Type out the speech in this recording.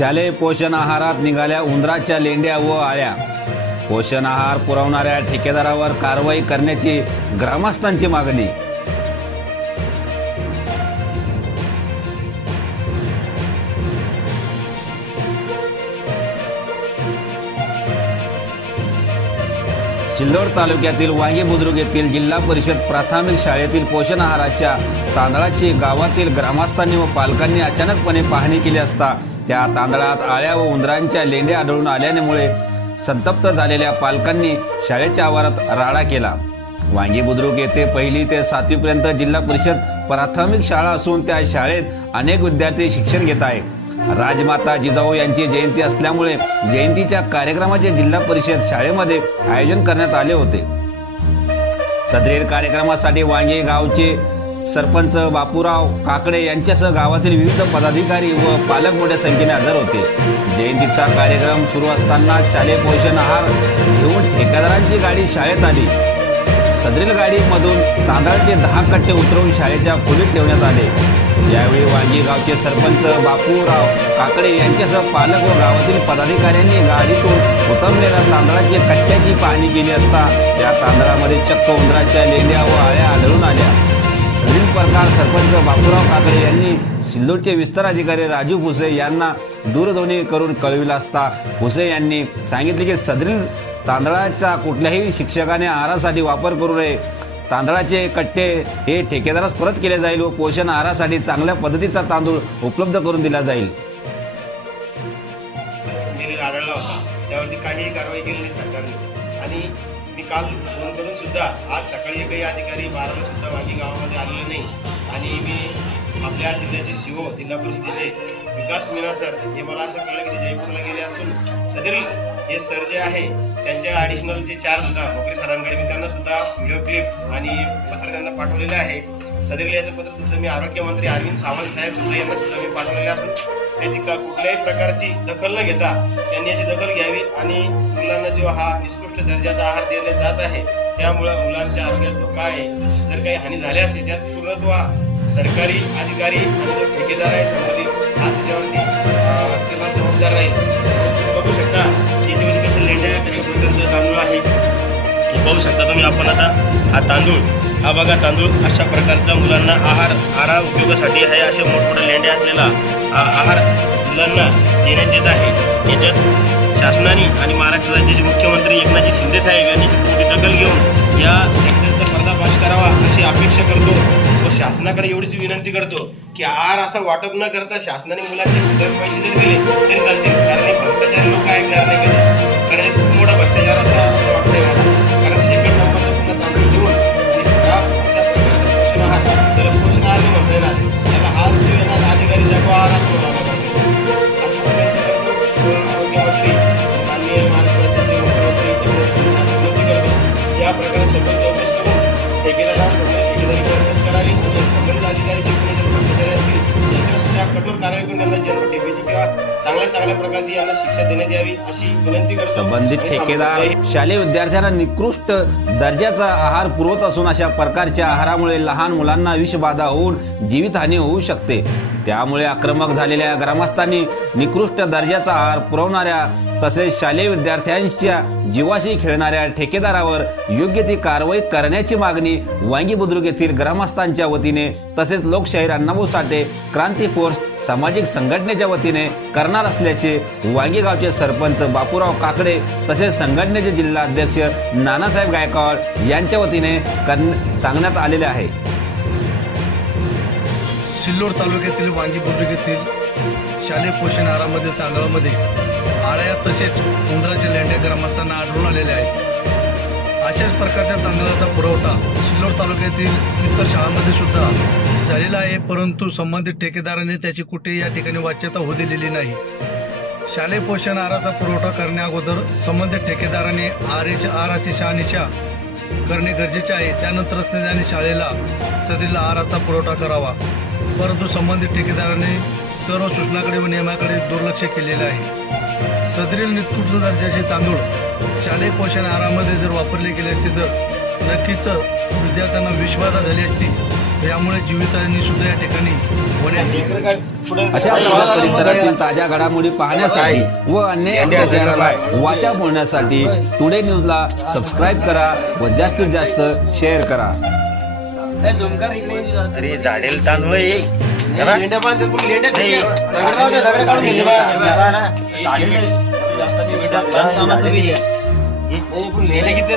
शालेय पोषण आहारात निघाल्या उंदराच्या लेंड्या व आळ्या. पोषण आहार पुरवणाऱ्या ठेकेदारावर कारवाई करण्याची ग्रामस्थांची मागणी. सिल्लोड तालुक्यातील वांगी बुद्रुक येथील जिल्हा परिषद प्राथमिक शाळेतील पोषण आहाराच्या तांदळाची गावातील ग्रामस्थांनी व पालकांनी अचानकपणे पाहणी केली असता त्या तांदळात आळ्या व उंदरांच्या लेंड्या आढळून आल्यामुळे संतप्त झालेल्या पालकांनी शाळेच्या आवारात राडा केला. वांगी बुद्रुक येथे पहिली ते सातवीपर्यंत जिल्हा परिषद प्राथमिक शाळा असून त्या शाळेत अनेक विद्यार्थी शिक्षण घेत आहेत. राजमाता जिजाऊ यांची जयंती असल्यामुळे जयंतीच्या कार्यक्रमाचे जिल्हा परिषद शाळेमध्ये आयोजन करण्यात आले होते. सदरील कार्यक्रमासाठी वांगे गावचे सरपंच बापूराव काकडे यांच्यासह गावातील विविध पदाधिकारी व पालक मोठ्या संख्येने हजर होते. जयंतीचा कार्यक्रम सुरू असताना शालेय पोषण आहार घेऊन ठेकेदारांची गाडी शाळेत आली. सदरील गाडीमधून तांदळाचे दहा कट्टे उतरवून शाळेच्या खोलीत ठेवण्यात आले. यावेळी वांगी गावचे सरपंच बापूराव काकडे यांच्यासह पालक व गावातील पदाधिकाऱ्यांनी गाडीतून उतरलेल्या तांदळाची कट्ट्याची पाहणी केली असता त्या तांदळामध्ये चक्क उंदराच्या लेल्या व आळ्या आढळून आल्या. प्रकार सरपंच बापूराव काकडे यांनी सिल्लोडचे विस्तार अधिकारी राजू भुसे यांना दूरध्वनी करून कळविला असता भुसे यांनी सांगितले की सदरील तांदळाचा कुठल्याही शिक्षकाने आहारासाठी वापर करू नये. तांदळाचे कट्टे हे ठेकेदारास परत केले जाईल व पोषण आहारासाठी चांगल्या पद्धतीचा तांदूळ उपलब्ध करून दिला जाईल. त्यावरती काहीही कारवाई केली नाही सरकारने. आणि मी काल फोन करून सुद्धा आज सकाळी काही अधिकारी बाराला सुद्धा वागी गावामध्ये आलेले नाही. आणि मी आपल्या जिल्ह्याचे शिवो जिल्हा परिषदेचे विकास मीना सर हे मला असं कळलं की ते जयपूरला गेले असून सदरील हे सर जे आहे त्यांच्या ॲडिशनल जे चार सुद्धा नोकरी सरांकडे मी त्यांना सुद्धा व्हिडिओ क्लिप आणि पत्र त्यांना पाठवलेलं आहे. सदरील याचं पत्र तुमचं मी आरोग्यमंत्री अरविंद सावंत साहेब सुद्धा यांना सुद्धा मी पाठवलेले असून त्याची का कुठल्याही प्रकारची दखल न घेता त्यांनी याची दखल घ्यावी आणि मुलांना जो हा निष्कृष्ट दर्जाचा आहार दिला जात आहे त्यामुळं मुलांच्या आरोग्यात धोका आहे. जर काही हानी झाली असेल त्यात पूर्णत्व सरकारी अधिकारी आणि जो ठेकेदार आहे संबंधित हा त्याच्यावरती त्याला जबाबदार आहे बघू शकता की इथे कसं लेट आहे त्याच्याबरोबर त्यांचं तांदूळ आहे. बघू शकता तुम्ही आपण आता हा तांदूळ हा बघा तांदूळ अशा प्रकारचा मुलांना आहार आहार उपयोगासाठी आहे. असे मोठमोठे लेंडे असलेला आहार मुलांना देण्यात येत आहे. याच्यात शासनाने आणि महाराष्ट्र राज्याचे मुख्यमंत्री एकनाथजी शिंदे साहेब यांनी मोठी दखल घेऊन या सेक्टरचा पर्दाफाश करावा अशी अपेक्षा करतो व शासनाकडे एवढीच विनंती करतो की आहार असा वाटप न करता शासनाने मुलांचे दर पैसे जर दिले तरी चालतील. कारण भ्रष्टाचार लोक ऐकणार नाही. कधी कारण खूप मोठा भ्रष्टाचार असा असं वाटतंय या प्रकारे चौकशी करून ठेकेदारी करावी संबंधित अधिकारी जे कोणी जर भ्रष्टाचारी असतील यांच्यावर सुद्धा कठोर कारवाई करून त्यांना जन्म टेपीची किंवा चांगल्या चांगल्या प्रकारची यांना शिक्षा देण्यात यावी अशी विनंती करतो संबंधित ठेकेदार. शालेय विद्यार्थ्यांना निकृष्ट दर्जाचा आहार पुरवत असून अशा प्रकारच्या आहारामुळे लहान मुलांना विषबाधा होऊन जीवितहानी होऊ शकते त्यामुळे आक्रमक झालेल्या ग्रामस्थांनी निकृष्ट दर्जाचा आहार पुरवणाऱ्या तसेच शालेय विद्यार्थ्यांच्या जीवाशी खेळणाऱ्या ठेकेदारावर योग्य ती कारवाई करण्याची मागणी वांगी बुद्रुक येथील ग्रामस्थांच्या वतीने तसेच लोकशाहीर अण्णाभाऊ साठे क्रांती फोर्स सामाजिक संघटनेच्या वतीने करणार असल्याचे वांगीगावचे सरपंच बापूराव काकडे तसेच संघटनेचे जिल्हा अध्यक्ष नानासाहेब गायकवाड यांच्या वतीने सांगण्यात आलेले आहे. सिल्लोड तालुक्यातील वांगी बुद्रुक येथील शालेय पोषण आहारामध्ये तांदळामध्ये आळ्या तसेच उंदराचे लेंड्या ग्रामस्थांना आढळून आलेले आहेत. अशाच प्रकारच्या तांदळाचा पुरवठा सिल्लोड तालुक्यातील इतर शाळांमध्ये सुद्धा झालेला आहे परंतु संबंधित ठेकेदाराने त्याची कुठेही या ठिकाणी वाच्यता होऊ दिलेली नाही. शालेय पोषण आहाराचा पुरवठा करण्याअगोदर संबंधित ठेकेदाराने आहाराची आहाराची शहानिशा करणे गरजेचे आहे. त्यानंतरच त्याने शाळेला सदीला आहाराचा पुरवठा करावा. परंतु संबंधित ठेकेदाराने सर्व सूचनाकडे व नियमाकडे दुर्लक्ष केलेले आहे. सदरील निकृष्ट दर्जाचे तांदूळ शालेय पोषण आहारामध्ये जर वापरले गेले असते तर नक्कीच विद्यार्थ्यांना विश्वासा झाली असती. यामुळे जीवितांनी सुद्धा या ठिकाणी अशा परिसरातील ताज्या घडामोडी पाहण्यासाठी व अन्य अत्याचाराला वाचा बोलण्यासाठी टुडे न्यूजला सबस्क्राईब करा व जास्तीत जास्त शेअर करा. तरी झाडेल तांदूळ కదా ఇప్పుడు లేడగితే